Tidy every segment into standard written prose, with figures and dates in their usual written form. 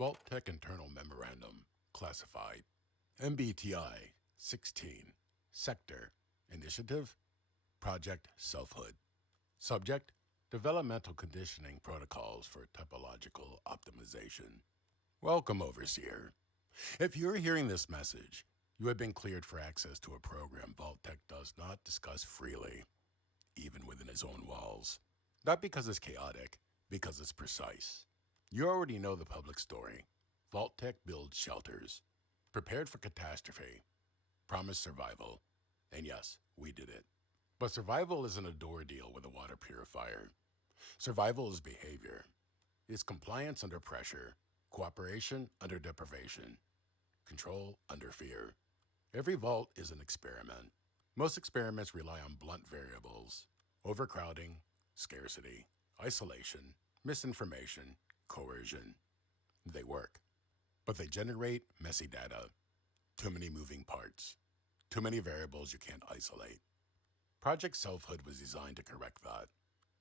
Vault-Tec Internal Memorandum, Classified, MBTI-16, Sector, Initiative, Project Selfhood. Subject, Developmental Conditioning Protocols for Typological Optimization. Welcome, Overseer. If you're hearing this message, you have been cleared for access to a program Vault-Tec does not discuss freely, even within its own walls. Not because it's chaotic, because it's precise. You already know the public story. Vault-Tec builds shelters, prepared for catastrophe, promised survival, and yes, we did it. But survival isn't a door deal with a water purifier. Survival is behavior. It's compliance under pressure, cooperation under deprivation, control under fear. Every vault is an experiment. Most experiments rely on blunt variables: overcrowding, scarcity, isolation, misinformation, coercion. They work, but they generate messy data. Too many moving parts. Too many variables you can't isolate. Project Selfhood was designed to correct that.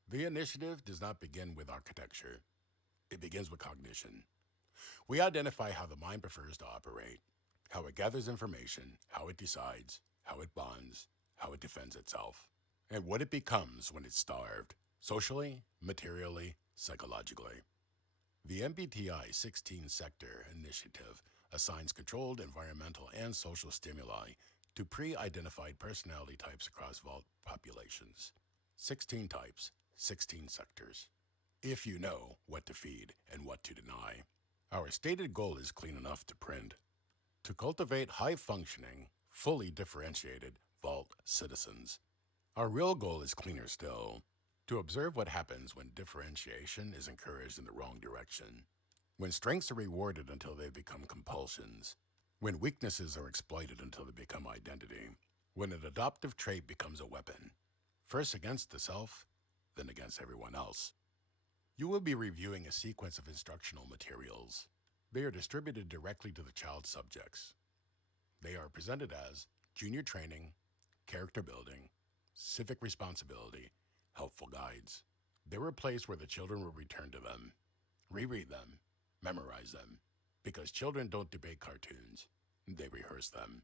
The initiative does not begin with architecture. It begins with cognition. We identify how the mind prefers to operate, how it gathers information, how it decides, how it bonds, how it defends itself, and what it becomes when it's starved, socially, materially, psychologically. The MBTI-16 Sector Initiative assigns controlled environmental and social stimuli to pre-identified personality types across vault populations. 16 types, 16 sectors. If you know what to feed and what to deny. Our stated goal is clean enough to print: to cultivate high-functioning, fully differentiated vault citizens. Our real goal is cleaner still: to observe what happens when differentiation is encouraged in the wrong direction, when strengths are rewarded until they become compulsions, when weaknesses are exploited until they become identity, when an adoptive trait becomes a weapon, first against the self, then against everyone else. You will be reviewing a sequence of instructional materials. They are distributed directly to the child subjects. They are presented as junior training, character building, civic responsibility, helpful guides. They were a place where the children will return to them, reread them, memorize them, because children don't debate cartoons, they rehearse them.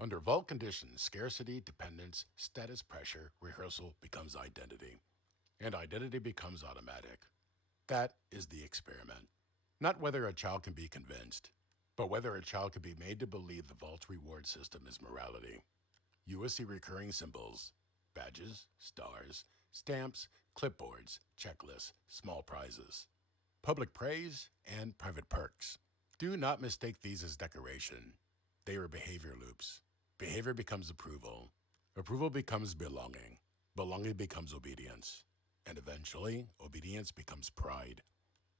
Under vault conditions, scarcity, dependence, status pressure, rehearsal becomes identity, and identity becomes automatic. That is the experiment. Not whether a child can be convinced, but whether a child can be made to believe the vault's reward system is morality. You will see recurring symbols: badges, stars, stamps, clipboards, checklists, small prizes, public praise, and private perks. Do not mistake these as decoration. They are behavior loops. Behavior becomes approval. Approval becomes belonging. Belonging becomes obedience. And eventually, obedience becomes pride.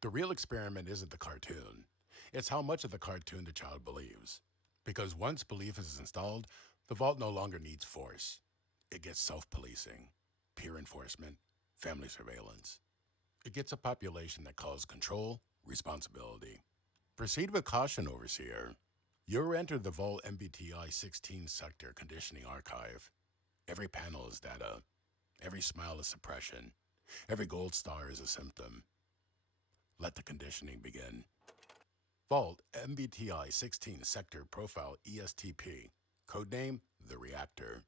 The real experiment isn't the cartoon. It's how much of the cartoon the child believes. Because once belief is installed, the vault no longer needs force. It gets self-policing, peer enforcement, family surveillance. It gets a population that calls control responsibility. Proceed with caution, Overseer. You're entered the Vault MBTI-16 Sector Conditioning Archive. Every panel is data. Every smile is suppression. Every gold star is a symptom. Let the conditioning begin. Vault MBTI-16 Sector Profile ESTP. Codename, the Reactor.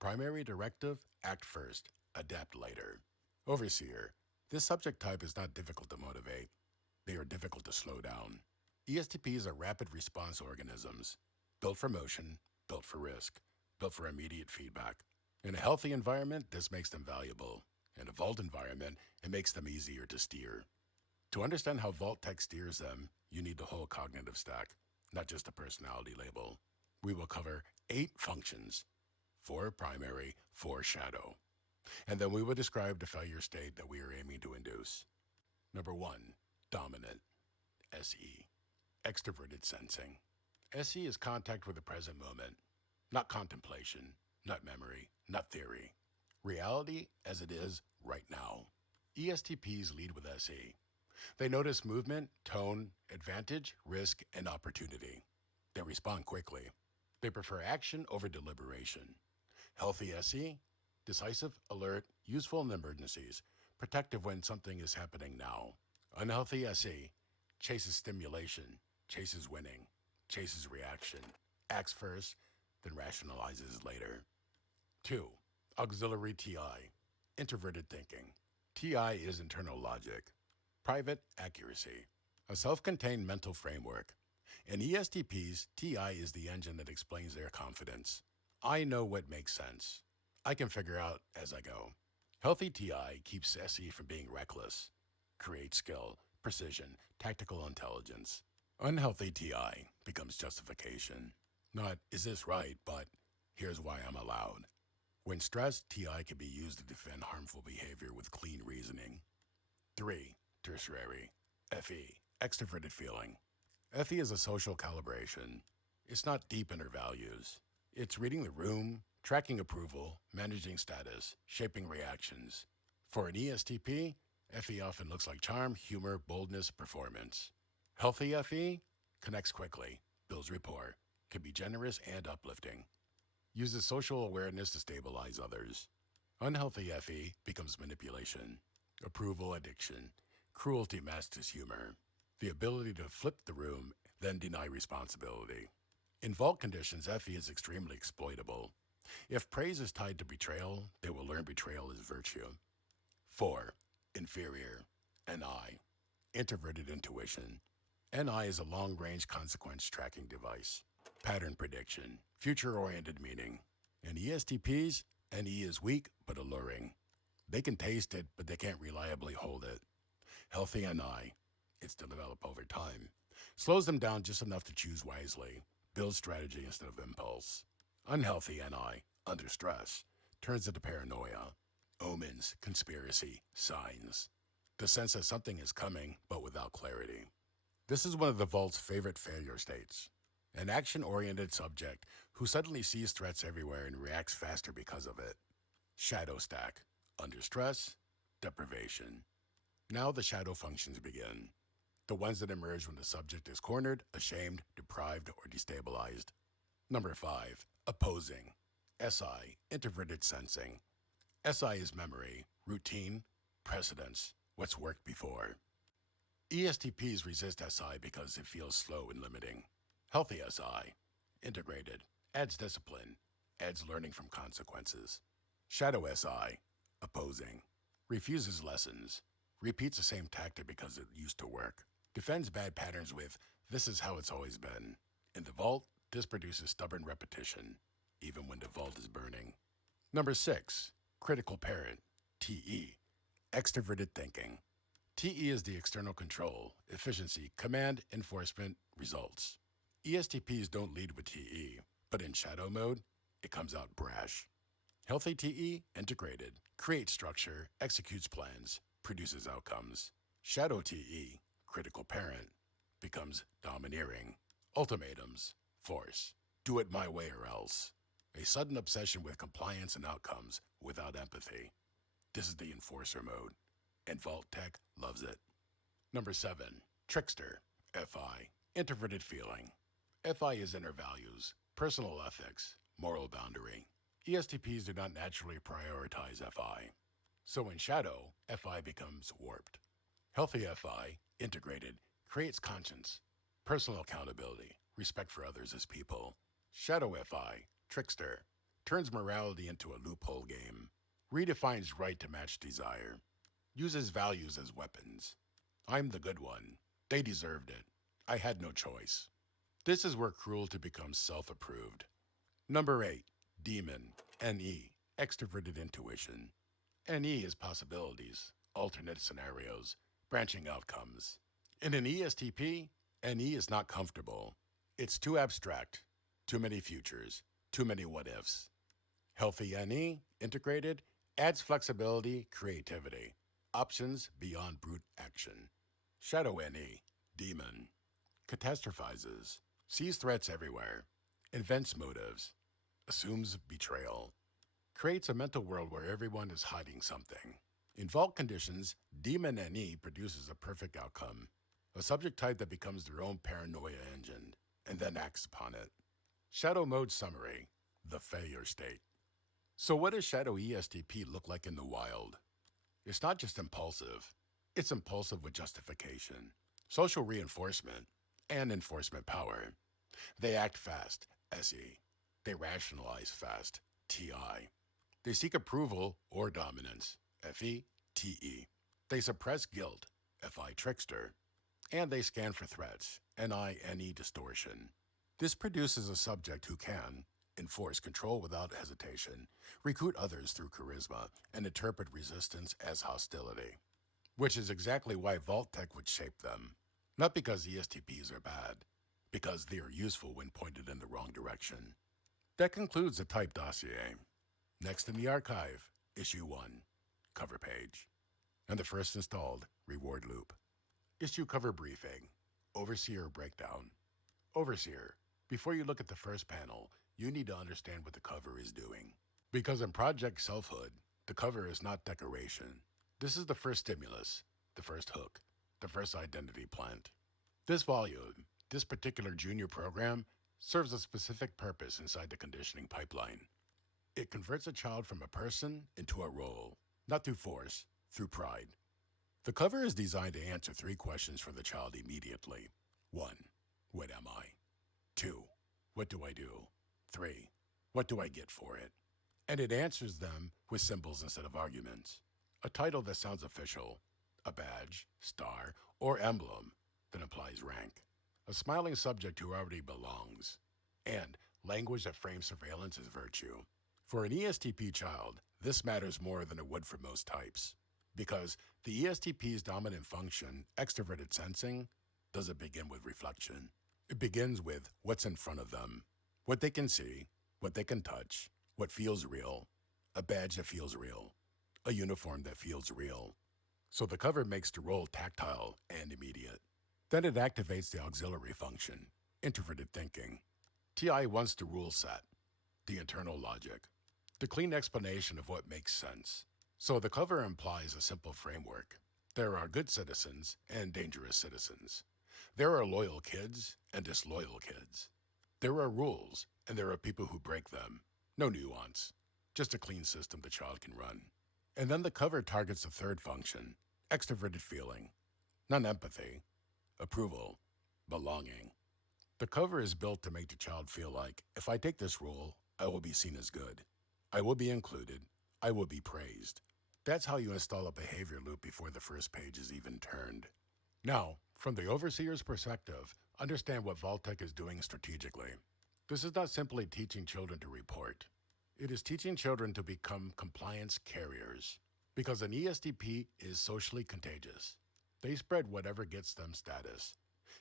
Primary directive, act first, adapt later. Overseer, this subject type is not difficult to motivate. They are difficult to slow down. ESTPs are rapid response organisms, built for motion, built for risk, built for immediate feedback. In a healthy environment, this makes them valuable. In a vault environment, it makes them easier to steer. To understand how Vault-Tec steers them, you need the whole cognitive stack, not just a personality label. We will cover 8 functions, 4 primary, 4 shadow. And then we will describe the failure state that we are aiming to induce. Number 1, dominant, SE, extroverted sensing. SE is contact with the present moment, not contemplation, not memory, not theory. Reality as it is right now. ESTPs lead with SE. They notice movement, tone, advantage, risk, and opportunity. They respond quickly. They prefer action over deliberation. Healthy SE, decisive, alert, useful in emergencies, protective when something is happening now. Unhealthy SE, chases stimulation, chases winning, chases reaction, acts first, then rationalizes later. 2. Auxiliary TI, introverted thinking. TI is internal logic. Private accuracy, a self-contained mental framework. In ESTPs, TI is the engine that explains their confidence. I know what makes sense. I can figure out as I go. Healthy TI keeps SE from being reckless. Creates skill, precision, tactical intelligence. Unhealthy TI becomes justification. Not, is this right, but here's why I'm allowed. When stressed, TI can be used to defend harmful behavior with clean reasoning. 3. Tertiary. FE. Extroverted feeling. FE is a social calibration. It's not deep inner values. It's reading the room, tracking approval, managing status, shaping reactions. For an ESTP, FE often looks like charm, humor, boldness, performance. Healthy FE connects quickly, builds rapport, can be generous and uplifting. Uses social awareness to stabilize others. Unhealthy FE becomes manipulation, approval addiction, cruelty masked as humor, the ability to flip the room, then deny responsibility. In Vault conditions, FE is extremely exploitable. If praise is tied to betrayal, they will learn betrayal is virtue. 4. Inferior. NI. Introverted intuition. NI is a long-range consequence tracking device. Pattern prediction. Future-oriented meaning. In ESTPs, NE is weak but alluring. They can taste it, but they can't reliably hold it. Healthy NI. It's to develop over time. Slows them down just enough to choose wisely. Builds strategy instead of impulse. Unhealthy NI, under stress, turns into paranoia. Omens, conspiracy, signs. The sense that something is coming, but without clarity. This is one of the Vault's favorite failure states. An action-oriented subject who suddenly sees threats everywhere and reacts faster because of it. Shadow stack. Under stress, deprivation. Now the shadow functions begin. The ones that emerge when the subject is cornered, ashamed, deprived, or destabilized. Number 5. Opposing. SI. Introverted sensing. SI is memory, routine, precedence, what's worked before. ESTPs resist SI because it feels slow and limiting. Healthy SI. Integrated. Adds discipline. Adds learning from consequences. Shadow SI. Opposing. Refuses lessons. Repeats the same tactic because it used to work. Defends bad patterns with, this is how it's always been. In the Vault, this produces stubborn repetition, even when the Vault is burning. Number 6. Critical parent. TE. Extroverted thinking. TE is the external control, efficiency, command, enforcement, results. ESTPs don't lead with TE, but in shadow mode, it comes out brash. Healthy TE, integrated, creates structure, executes plans, produces outcomes. Shadow TE, critical parent, becomes domineering, ultimatums, force, do it my way or else. A sudden obsession with compliance and outcomes without empathy. This is the enforcer mode, and Vault-Tec loves it. Number 7. Trickster. FI. Introverted feeling. FI is inner values, personal ethics, moral boundary. ESTPs do not naturally prioritize FI. So in shadow, FI becomes warped. Healthy FI, integrated, creates conscience, personal accountability, respect for others as people. Shadow FI, trickster, turns morality into a loophole game. Redefines right to match desire. Uses values as weapons. I'm the good one. They deserved it. I had no choice. This is where cruelty becomes self-approved. Number 8. Demon. NE. Extroverted intuition. NE is possibilities, alternate scenarios, branching outcomes. In an ESTP, NE is not comfortable. It's too abstract, too many futures, too many what-ifs. Healthy NE, integrated, adds flexibility, creativity, options beyond brute action. Shadow NE, demon, catastrophizes, sees threats everywhere, invents motives, assumes betrayal, creates a mental world where everyone is hiding something. In Vault conditions, Demon NE produces a perfect outcome, a subject type that becomes their own paranoia engine, and then acts upon it. Shadow mode summary, the failure state. So what does Shadow ESTP look like in the wild? It's not just impulsive. It's impulsive with justification. social reinforcement, and enforcement power. They act fast, SE. They rationalize fast, TI. They seek approval or dominance, FE, TE. They suppress guilt, FI trickster. And they scan for threats, NINE distortion. This produces a subject who can enforce control without hesitation, recruit others through charisma, and interpret resistance as hostility. Which is exactly why Vault-Tec would shape them. Not because ESTPs are bad, because they are useful when pointed in the wrong direction. That concludes the type dossier. Next in the archive, Issue 1, cover page. And the first installed, reward loop. Issue cover briefing, Overseer breakdown. Overseer, before you look at the first panel, you need to understand what the cover is doing. Because in Project Selfhood, the cover is not decoration. This is the first stimulus, the first hook, the first identity plant. This volume, this particular junior program, serves a specific purpose inside the conditioning pipeline. It converts a child from a person into a role, not through force, through pride. The cover is designed to answer 3 questions for the child immediately. 1. What am I? 2. What do I do? 3. What do I get for it? And it answers them with symbols instead of arguments. A title that sounds official, a badge, star, or emblem that implies rank. A smiling subject who already belongs. And language that frames surveillance as virtue. For an ESTP child, this matters more than it would for most types. Because the ESTP's dominant function, extroverted sensing, doesn't begin with reflection. It begins with what's in front of them, what they can see, what they can touch, what feels real, a badge that feels real, a uniform that feels real. So the cover makes the role tactile and immediate. Then it activates the auxiliary function, introverted thinking. TI wants the rule set, the internal logic, the clean explanation of what makes sense. So the cover implies a simple framework. There are good citizens and dangerous citizens. There are loyal kids and disloyal kids. There are rules and there are people who break them. No nuance, just a clean system the child can run. And then the cover targets the third function, extroverted feeling, non-empathy, approval, belonging. The cover is built to make the child feel like, if I take this rule, I will be seen as good. I will be included. I will be praised. That's how you install a behavior loop before the first page is even turned. Now, from the overseer's perspective, understand what Vault-Tec is doing strategically. This is not simply teaching children to report. It is teaching children to become compliance carriers. Because an ESTP is socially contagious. They spread whatever gets them status.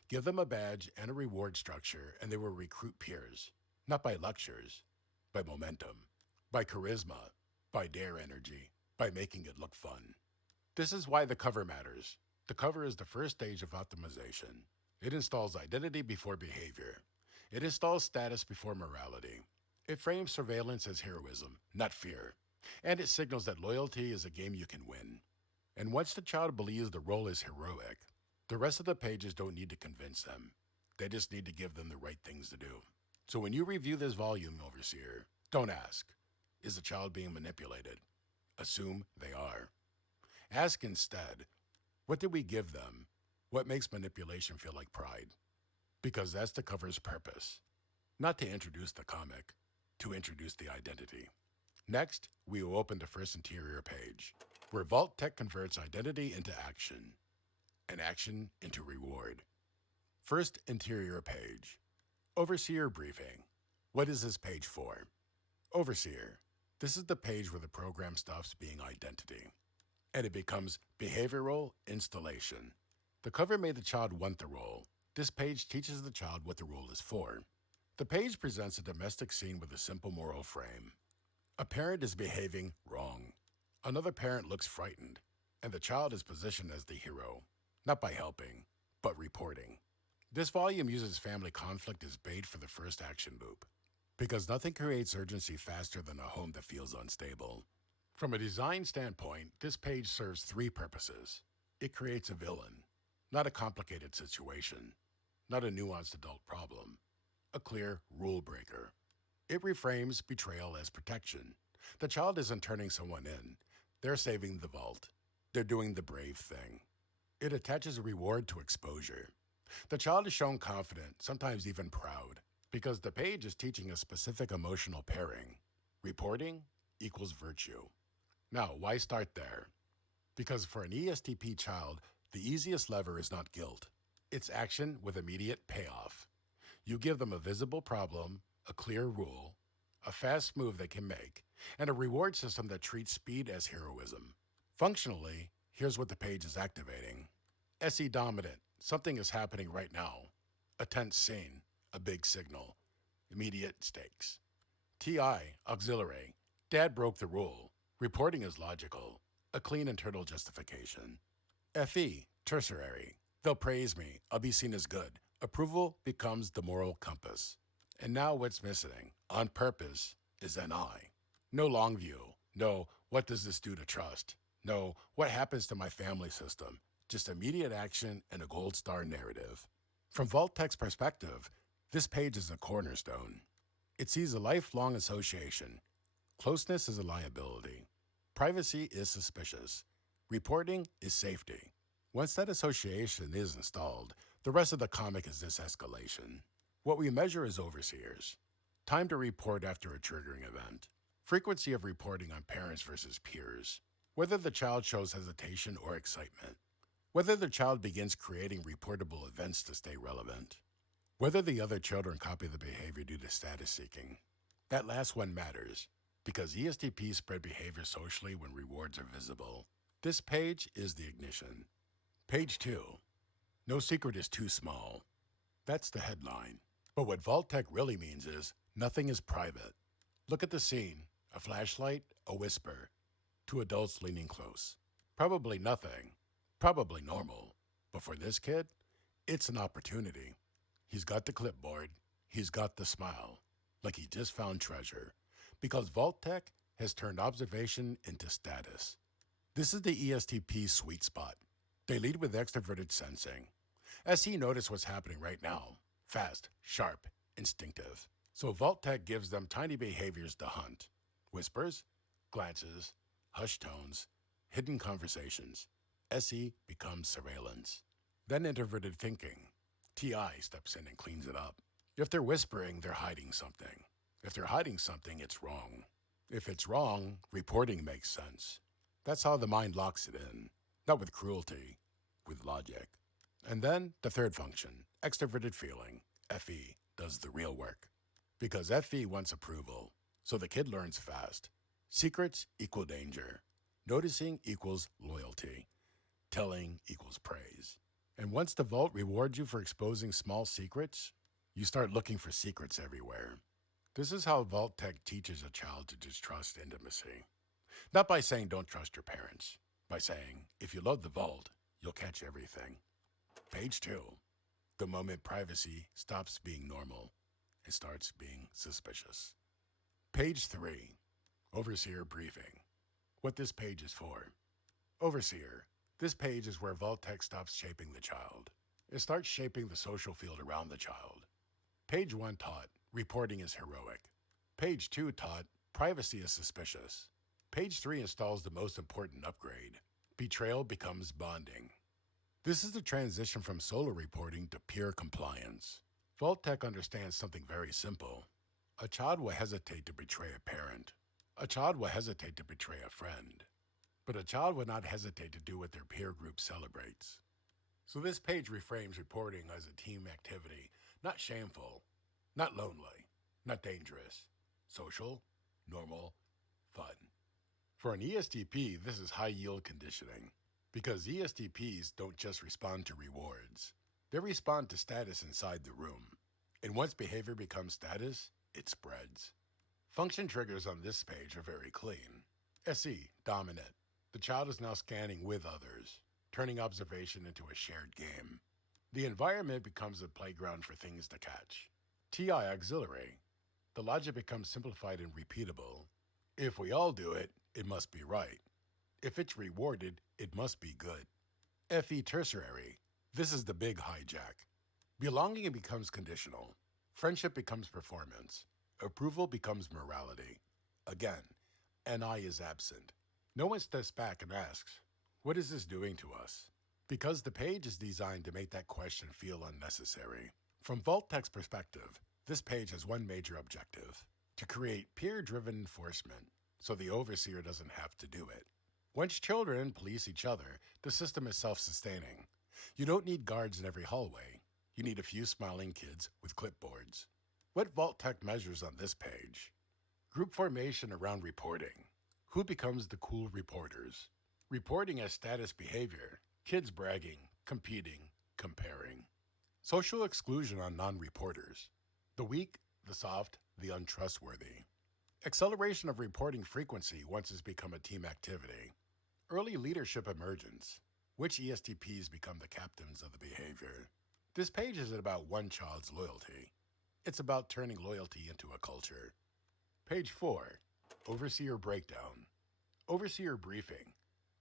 Give them a badge and a reward structure and they will recruit peers. Not by lectures, by momentum, by charisma, by dare energy, by making it look fun. This is why the cover matters. The cover is the first stage of optimization. It installs identity before behavior. It installs status before morality. It frames surveillance as heroism, not fear. And it signals that loyalty is a game you can win. And once the child believes the role is heroic, the rest of the pages don't need to convince them. They just need to give them the right things to do. So when you review this volume, Overseer, don't ask, is the child being manipulated? Assume they are. Ask instead, what did we give them? What makes manipulation feel like pride? Because that's the cover's purpose. Not to introduce the comic, to introduce the identity. Next, we will open the first interior page, where Vault-Tec converts identity into action, and action into reward. First interior page. Overseer briefing. What is this page for? Overseer. This is the page where the program stops being identity, and it becomes behavioral installation. The cover made the child want the role. This page teaches the child what the role is for. The page presents a domestic scene with a simple moral frame. A parent is behaving wrong. Another parent looks frightened, and the child is positioned as the hero, not by helping, but reporting. This volume uses family conflict as bait for the first action loop, because nothing creates urgency faster than a home that feels unstable. From a design standpoint, this page serves 3 purposes. It creates a villain, not a complicated situation, not a nuanced adult problem, a clear rule breaker. It reframes betrayal as protection. The child isn't turning someone in. They're saving the vault. They're doing the brave thing. It attaches a reward to exposure. The child is shown confident, sometimes even proud, because the page is teaching a specific emotional pairing. Reporting equals virtue. Now, why start there? Because for an ESTP child, the easiest lever is not guilt. It's action with immediate payoff. You give them a visible problem, a clear rule, a fast move they can make, and a reward system that treats speed as heroism. Functionally, here's what the page is activating. SE dominant, something is happening right now. A tense scene, a big signal, immediate stakes. TI, auxiliary, dad broke the rule. Reporting is logical, a clean internal justification. FE, tertiary, they'll praise me, I'll be seen as good. Approval becomes the moral compass. And now what's missing, on purpose, is NI. No long view, no what does this do to trust, no what happens to my family system, just immediate action and a gold star narrative. From Vault-Tec's perspective, this page is a cornerstone. It sees a lifelong association. Closeness is a liability. Privacy is suspicious. Reporting is safety. Once that association is installed, the rest of the comic is this escalation. What we measure is overseers. Time to report after a triggering event. Frequency of reporting on parents versus peers. Whether the child shows hesitation or excitement. Whether the child begins creating reportable events to stay relevant. Whether the other children copy the behavior due to status seeking. That last one matters, because ESTPs spread behavior socially when rewards are visible. This page is the ignition. Page 2. No secret is too small. That's the headline. But what Vault-Tec really means is, nothing is private. Look at the scene. A flashlight, a whisper. Two adults leaning close. Probably nothing. Probably normal. But for this kid, it's an opportunity. He's got the clipboard. He's got the smile. Like he just found treasure. Because Vault-Tec has turned observation into status. This is the ESTP's sweet spot. They lead with extroverted sensing. SE notice what's happening right now. Fast, sharp, instinctive. So Vault-Tec gives them tiny behaviors to hunt. Whispers, glances, hushed tones, hidden conversations. SE becomes surveillance. Then introverted thinking. TI steps in and cleans it up. If they're whispering, they're hiding something. If they're hiding something, it's wrong. If it's wrong, reporting makes sense. That's how the mind locks it in. Not with cruelty, with logic. And then the third function, extroverted feeling. FE does the real work. Because FE wants approval, so the kid learns fast. Secrets equal danger. Noticing equals loyalty. Telling equals praise. And once the Vault rewards you for exposing small secrets, you start looking for secrets everywhere. This is how Vault-Tec teaches a child to distrust intimacy. Not by saying don't trust your parents, by saying if you love the Vault, you'll catch everything. Page 2. The moment privacy stops being normal and starts being suspicious. Page 3. Overseer briefing. What this page is for. Overseer. This page is where Vault-Tec stops shaping the child. It starts shaping the social field around the child. Page 1 taught, reporting is heroic. Page 2 taught, privacy is suspicious. Page 3 installs the most important upgrade. Betrayal becomes bonding. This is the transition from solo reporting to peer compliance. Vault-Tec understands something very simple. A child will hesitate to betray a parent. A child will hesitate to betray a friend. But a child would not hesitate to do what their peer group celebrates. So this page reframes reporting as a team activity, not shameful, not lonely, not dangerous, social, normal, fun. For an ESTP, this is high-yield conditioning, because ESTPs don't just respond to rewards. They respond to status inside the room. And once behavior becomes status, it spreads. Function triggers on this page are very clean. SE, dominant. The child is now scanning with others, turning observation into a shared game. The environment becomes a playground for things to catch. TI, auxiliary. The logic becomes simplified and repeatable. If we all do it, it must be right. If it's rewarded, it must be good. FE, tertiary. This is the big hijack. Belonging becomes conditional. Friendship becomes performance. Approval becomes morality. Again, NI is absent. No one steps back and asks, what is this doing to us? because the page is designed to make that question feel unnecessary. From Vault-Tec's perspective, this page has one major objective: to create peer-driven enforcement so the overseer doesn't have to do it. Once children police each other, the system is self-sustaining. You don't need guards in every hallway. You need a few smiling kids with clipboards. What Vault-Tec measures on this page? Group formation around reporting. Who becomes the cool reporters? Reporting as status behavior. Kids bragging, competing, comparing. Social exclusion on non-reporters. The weak, the soft, the untrustworthy. Acceleration of reporting frequency once it's become a team activity. Early leadership emergence. Which ESTPs become the captains of the behavior? This page isn't about one child's loyalty. It's about turning loyalty into a culture. Page 4. Overseer breakdown. Overseer briefing.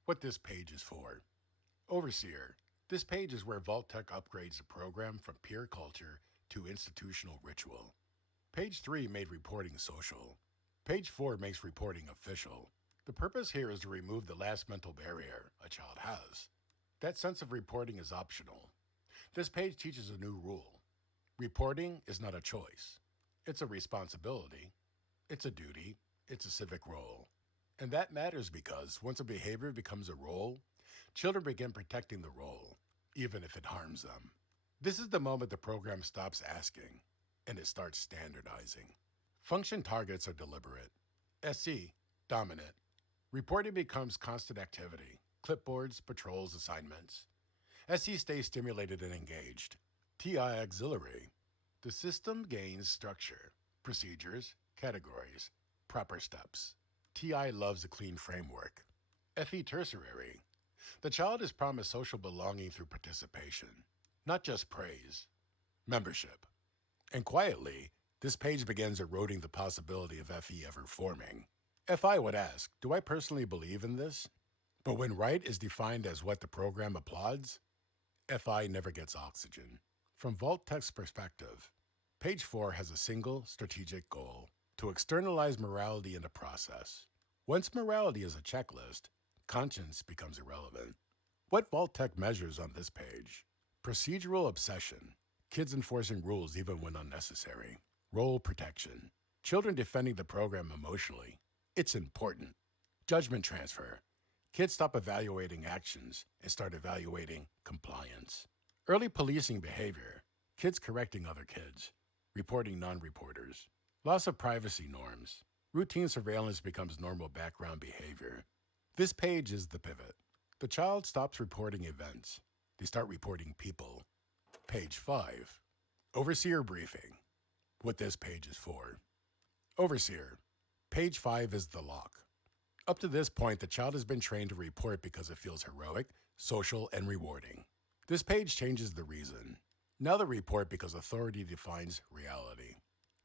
What this page is for. Overseer. This page is where Vault-Tec upgrades the program from peer culture to institutional ritual. Page 3 made reporting social. Page 4 makes reporting official. The purpose here is to remove the last mental barrier a child has. That sense of reporting is optional. This page teaches a new rule. Reporting is not a choice. It's a responsibility. It's a duty. It's a civic role. And that matters because once a behavior becomes a role, children begin protecting the role, even if it harms them. This is the moment the program stops asking, and it starts standardizing. Function targets are deliberate. SC, dominant. Reporting becomes constant activity. Clipboards, patrols, assignments. SC stays stimulated and engaged. TI auxiliary. The system gains structure, procedures, categories, proper steps. TI loves a clean framework. FE tertiary. The child is promised social belonging through participation, not just praise, membership. And quietly, this page begins eroding the possibility of FE ever forming. FI would ask, do I personally believe in this? But when right is defined as what the program applauds, FI never gets oxygen. From Vault-Tec's perspective, page 4 has a single strategic goal: to externalize morality in the process. Once morality is a checklist, conscience becomes irrelevant. What Vault-Tec measures on this page? Procedural obsession. Kids enforcing rules even when unnecessary. Role protection. Children defending the program emotionally. It's important. Judgment transfer. Kids stop evaluating actions and start evaluating compliance. Early policing behavior. Kids correcting other kids. Reporting non-reporters. Loss of privacy norms. Routine surveillance becomes normal background behavior. This page is the pivot. The child stops reporting events. They start reporting people. Page 5. Overseer briefing. What this page is for. Overseer. Page 5 is the lock. Up to this point, the child has been trained to report because it feels heroic, social, and rewarding. This page changes the reason. Now they report because authority defines reality.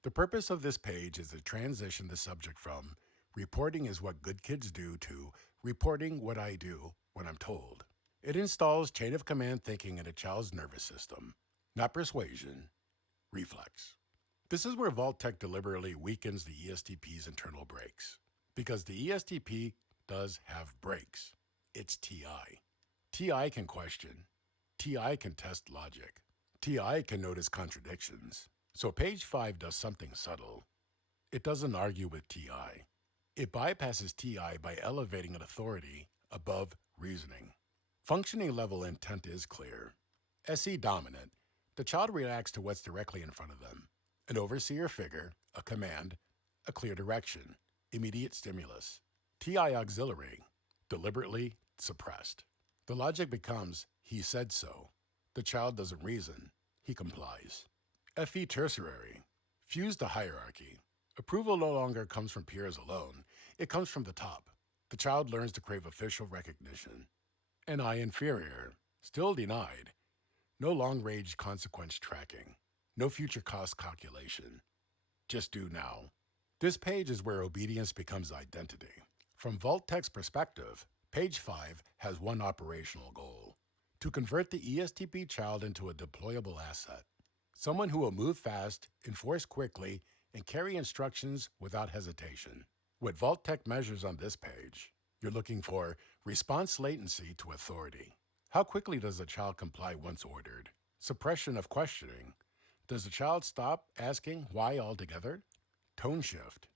The purpose of this page is to transition the subject from reporting is what good kids do to reporting what I do when I'm told. It installs chain of command thinking in a child's nervous system, not persuasion, reflex. This is where Vault-Tec deliberately weakens the ESTP's internal brakes. Because the ESTP does have brakes. It's TI. TI can question. TI can test logic. TI can notice contradictions. So page 5 does something subtle. It doesn't argue with TI. It bypasses TI by elevating an authority above reasoning. Functioning level intent is clear. SE dominant. The child reacts to what's directly in front of them. An overseer figure, a command, a clear direction, immediate stimulus. TI auxiliary. Deliberately suppressed. The logic becomes, he said so. The child doesn't reason. He complies. FE tertiary. Fused to hierarchy. Approval no longer comes from peers alone. It comes from the top. The child learns to crave official recognition. NI inferior. Still denied. No long-range consequence tracking. No future cost calculation. Just do now. This page is where obedience becomes identity. From Vault-Tec's perspective, page 5 has one operational goal: to convert the ESTP child into a deployable asset. Someone who will move fast, enforce quickly, and carry instructions without hesitation. What Vault-Tec measures on this page, you're looking for response latency to authority, How quickly does a child comply once ordered? Suppression of questioning. Does the child stop asking why altogether? Tone shift.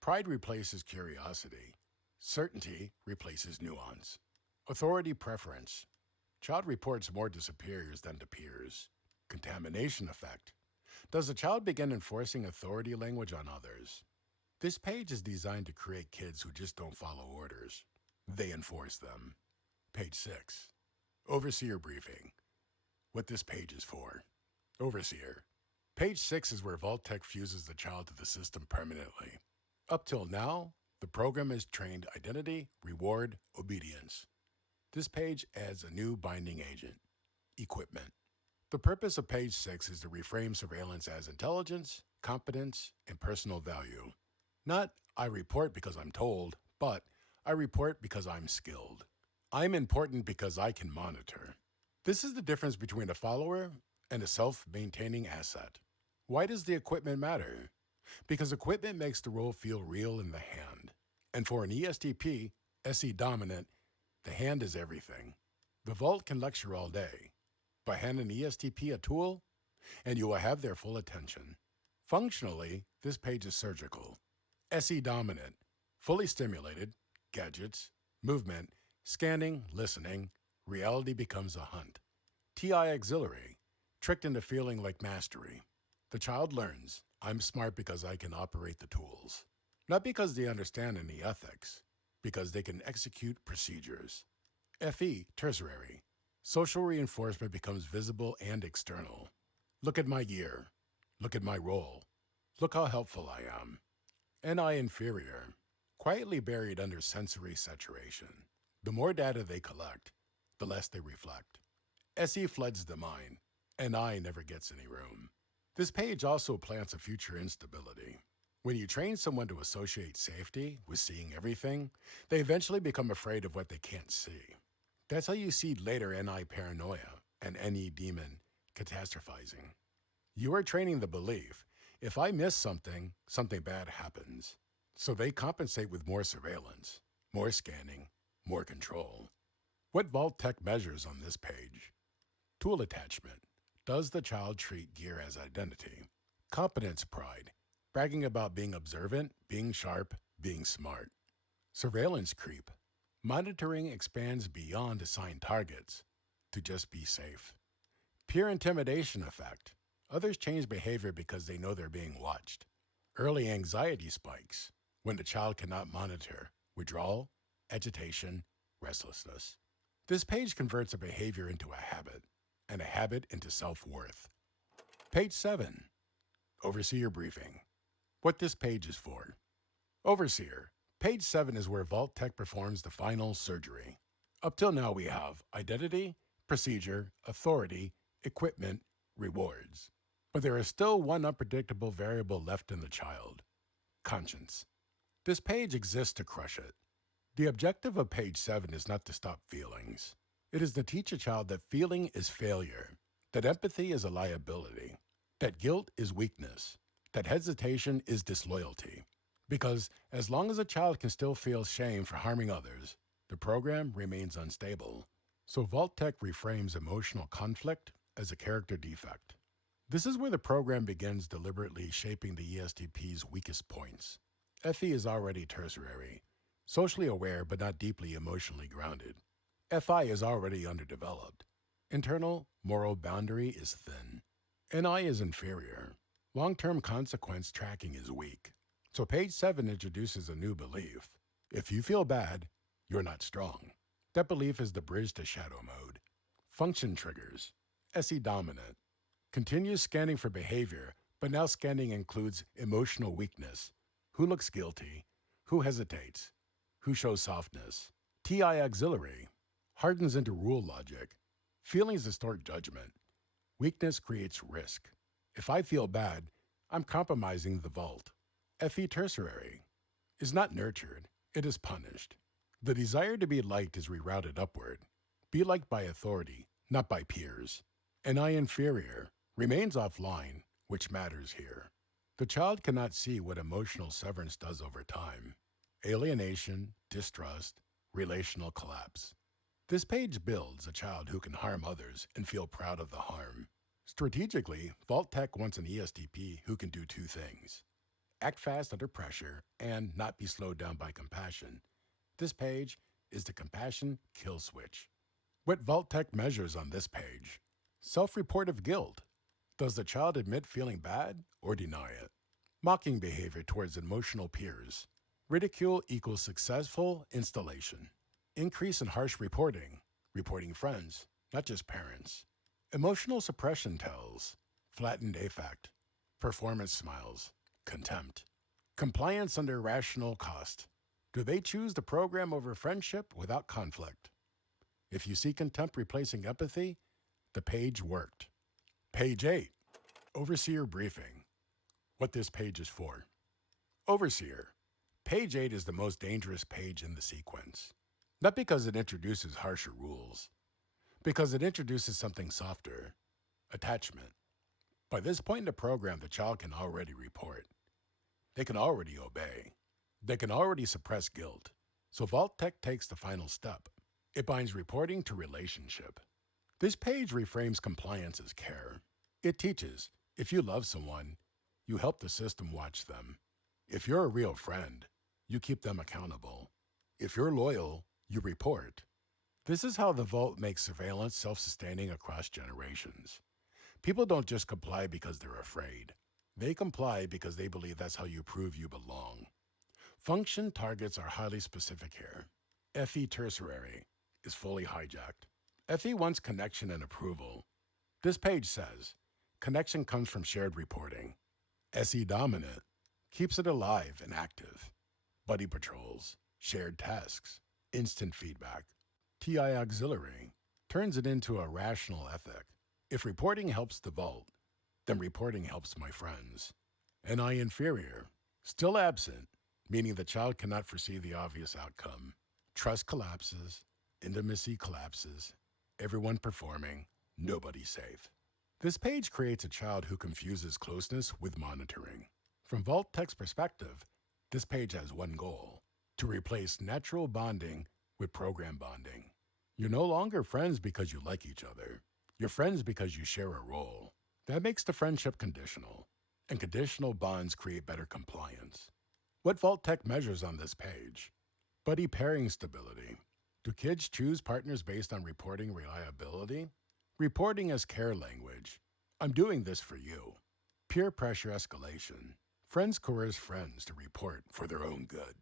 Pride replaces curiosity. Certainty replaces nuance. Authority preference. Child reports more to superiors than to peers. Contamination effect. Does the child begin enforcing authority language on others? This page is designed to create kids who just don't follow orders. They enforce them. Page 6. Overseer briefing. What this page is for. Overseer. Page 6 is where Vault-Tec fuses the child to the system permanently. Up till now, the program has trained identity, reward, obedience. This page adds a new binding agent, equipment. The purpose of page 6 is to reframe surveillance as intelligence, competence, and personal value. Not, I report because I'm told, but I report because I'm skilled. I'm important because I can monitor. This is the difference between a follower and a self-maintaining asset. Why does the equipment matter? Because equipment makes the role feel real in the hand. And for an ESTP, SE dominant, the hand is everything. The Vault can lecture all day, but hand an ESTP a tool, and you will have their full attention. Functionally, this page is surgical. SE dominant, fully stimulated, gadgets, movement, scanning, listening, reality becomes a hunt. TI auxiliary, tricked into feeling like mastery. The child learns, I'm smart because I can operate the tools. Not because they understand any ethics, because they can execute procedures. FE, tertiary. Social reinforcement becomes visible and external. Look at my gear. Look at my role. Look how helpful I am. NI, inferior. Quietly buried under sensory saturation. The more data they collect, the less they reflect. SE floods the mind. NI never gets any room. This page also plants a future instability. When you train someone to associate safety with seeing everything, they eventually become afraid of what they can't see. That's how you see later NI paranoia and NE demon catastrophizing. You are training the belief, if I miss something, something bad happens. So they compensate with more surveillance, more scanning, more control. What Vault-Tec measures on this page? Tool attachment. Does the child treat gear as identity? Competence pride. Bragging about being observant, being sharp, being smart. Surveillance creep. Monitoring expands beyond assigned targets to just be safe. Peer intimidation effect. Others change behavior because they know they're being watched. Early anxiety spikes when the child cannot monitor. Withdrawal, agitation, restlessness. This page converts a behavior into a habit, and a habit into self-worth. Page 7. Overseer briefing. What this page is for. Overseer. Page 7 is where Vault-Tec performs the final surgery. Up till now we have identity, procedure, authority, equipment, rewards. But there is still one unpredictable variable left in the child. Conscience. This page exists to crush it. The objective of page 7 is not to stop feelings. It is to teach a child that feeling is failure, that empathy is a liability, that guilt is weakness, that hesitation is disloyalty. Because as long as a child can still feel shame for harming others, the program remains unstable. So Vault-Tec reframes emotional conflict as a character defect. This is where the program begins deliberately shaping the ESTP's weakest points. FE is already tertiary, socially aware but not deeply emotionally grounded. FI is already underdeveloped. Internal moral boundary is thin. NI is inferior. Long-term consequence tracking is weak. So page 7 introduces a new belief. If you feel bad, you're not strong. That belief is the bridge to shadow mode. Function triggers. SE dominant. Continues scanning for behavior, but now scanning includes emotional weakness. Who looks guilty? Who hesitates? Who shows softness? TI auxiliary. Hardens into rule logic. Feelings distort judgment. Weakness creates risk. If I feel bad, I'm compromising the vault. FE tertiary is not nurtured, it is punished. The desire to be liked is rerouted upward. Be liked by authority, not by peers. NI inferior remains offline, which matters here. The child cannot see what emotional severance does over time. Alienation, distrust, relational collapse. This page builds a child who can harm others and feel proud of the harm. Strategically, Vault-Tec wants an ESTP who can do two things: act fast under pressure and not be slowed down by compassion. This page is the compassion kill switch. What Vault-Tec measures on this page: self-report of guilt. Does the child admit feeling bad or deny it? Mocking behavior towards emotional peers. Ridicule equals successful installation. Increase in harsh reporting. Reporting friends, not just parents. Emotional suppression tells. Flattened affect. Performance smiles. Contempt. Compliance under rational cost. Do they choose the program over friendship without conflict? If you see contempt replacing empathy, the page worked. Page 8. Overseer briefing. What this page is for. Overseer. Page 8 is the most dangerous page in the sequence. Not because it introduces harsher rules, because it introduces something softer: attachment. By this point in the program, the child can already report. They can already obey. They can already suppress guilt. So Vault-Tec takes the final step. It binds reporting to relationship. This page reframes compliance as care. It teaches, if you love someone, you help the system watch them. If you're a real friend, you keep them accountable. If you're loyal, you report. This is how the Vault makes surveillance self-sustaining across generations. People don't just comply because they're afraid. They comply because they believe that's how you prove you belong. Function targets are highly specific here. FE tertiary is fully hijacked. FE wants connection and approval. This page says, connection comes from shared reporting. SE dominant keeps it alive and active. Buddy patrols, shared tasks, instant feedback. TI auxiliary turns it into a rational ethic. If reporting helps the Vault, then reporting helps my friends. NI inferior, still absent, meaning the child cannot foresee the obvious outcome. Trust collapses, intimacy collapses, everyone performing, nobody safe. This page creates a child who confuses closeness with monitoring. From Vault-Tec's perspective, this page has one goal: to replace natural bonding with program bonding. You're no longer friends because you like each other. You're friends because you share a role. That makes the friendship conditional, and conditional bonds create better compliance. What Vault-Tec measures on this page: buddy pairing stability. Do kids choose partners based on reporting reliability? Reporting as care language. I'm doing this for you. Peer pressure escalation. Friends coerce friends to report for their own good.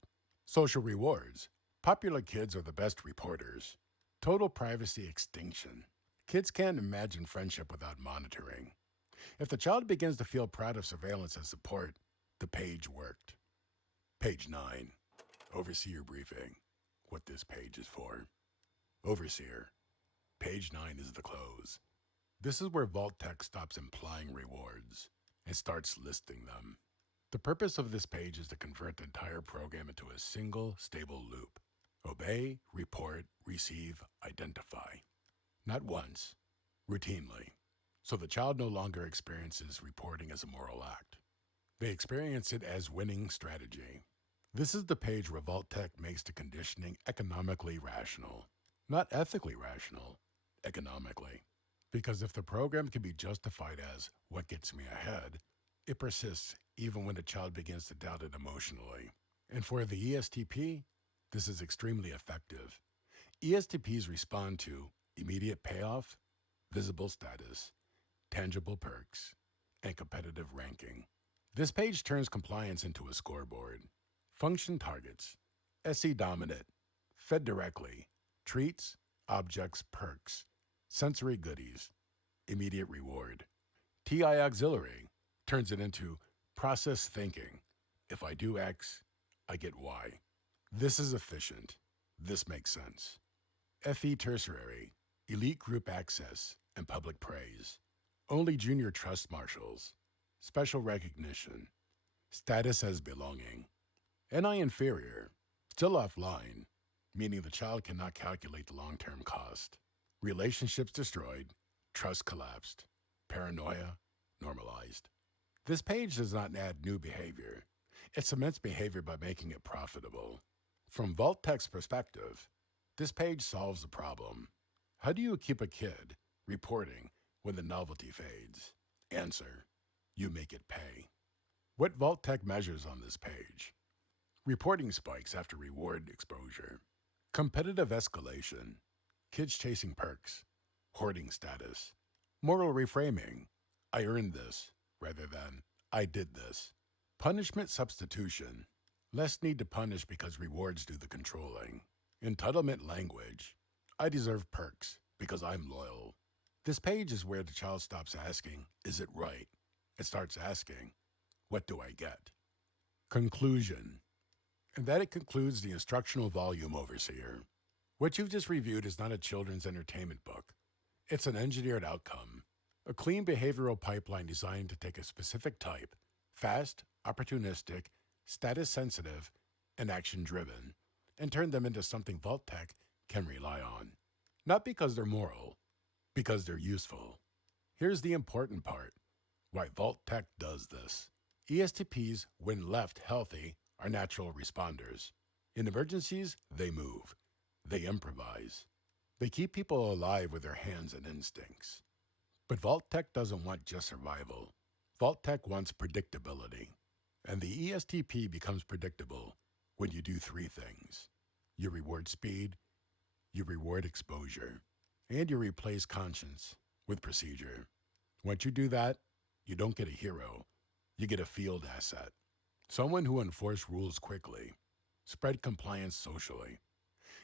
Social rewards. Popular kids are the best reporters. Total privacy extinction. Kids can't imagine friendship without monitoring. If the child begins to feel proud of surveillance as support, the page worked. Page 9. Overseer briefing. What this page is for. Overseer. Page 9 is the close. This is where Vault-Tec stops implying rewards and starts listing them. The purpose of this page is to convert the entire program into a single, stable loop. Obey, report, receive, identify. Not once, routinely. So the child no longer experiences reporting as a moral act. They experience it as winning strategy. This is the page where Vault-Tec makes the conditioning economically rational. Not ethically rational, economically. Because if the program can be justified as what gets me ahead, it persists even when the child begins to doubt it emotionally. And for the ESTP, this is extremely effective. ESTPs respond to immediate payoff, visible status, tangible perks, and competitive ranking. This page turns compliance into a scoreboard. Function targets: SE dominant, fed directly, treats, objects, perks, sensory goodies, immediate reward. TI auxiliary turns it into process thinking. If I do X, I get Y. This is efficient. This makes sense. FE tertiary, elite group access and public praise. Only junior trust marshals. Special recognition. Status as belonging. NI inferior, still offline, meaning the child cannot calculate the long-term cost. Relationships destroyed, trust collapsed, paranoia normalized. This page does not add new behavior. It cements behavior by making it profitable. From Vault-Tec's perspective, This page solves the problem. How do you keep a kid reporting when the novelty fades? Answer: you make it pay. What Vault-Tec measures on this page: reporting spikes after reward exposure, competitive escalation, kids chasing perks, hoarding status, moral reframing, I earned this rather than I did this, punishment substitution, less need to punish because rewards do the controlling, entitlement language, I deserve perks because I'm loyal. This page is where the child stops asking, is it right? It starts asking, what do I get? Conclusion. And that it concludes the instructional volume, Overseer. What you've just reviewed is not a children's entertainment book. It's an engineered outcome, a clean behavioral pipeline designed to take a specific type, fast, opportunistic, status-sensitive, and action-driven, and turn them into something Vault-Tec can rely on. Not because they're moral, because they're useful. Here's the important part: why Vault-Tec does this. ESTPs, when left healthy, are natural responders. In emergencies, they move. They improvise. They keep people alive with their hands and instincts. But Vault-Tec doesn't want just survival. Vault-Tec wants predictability. And the ESTP becomes predictable when you do three things. You reward speed, you reward exposure, and you replace conscience with procedure. Once you do that, you don't get a hero. You get a field asset. Someone who enforces rules quickly, spread compliance socially,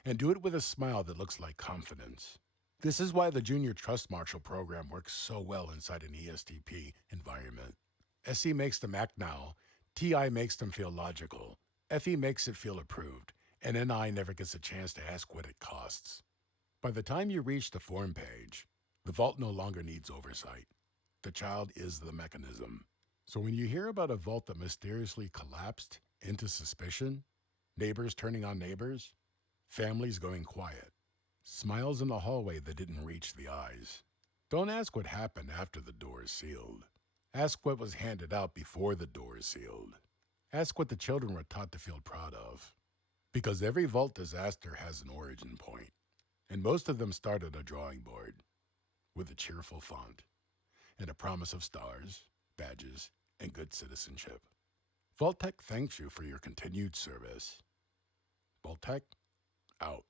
and do it with a smile that looks like confidence. This is why the Junior Trust Marshal program works so well inside an ESTP environment. SE makes them act now, TI makes them feel logical, FE makes it feel approved, and NI never gets a chance to ask what it costs. By the time you reach the form page, the vault no longer needs oversight. The child is the mechanism. So when you hear about a vault that mysteriously collapsed into suspicion, neighbors turning on neighbors, families going quiet, smiles in the hallway that didn't reach the eyes, don't ask what happened after the door is sealed. Ask what was handed out before the door is sealed. Ask what the children were taught to feel proud of. Because every vault disaster has an origin point, and most of them start at a drawing board with a cheerful font and a promise of stars, badges, and good citizenship. Vault-Tec thanks you for your continued service. Vault-Tec, out.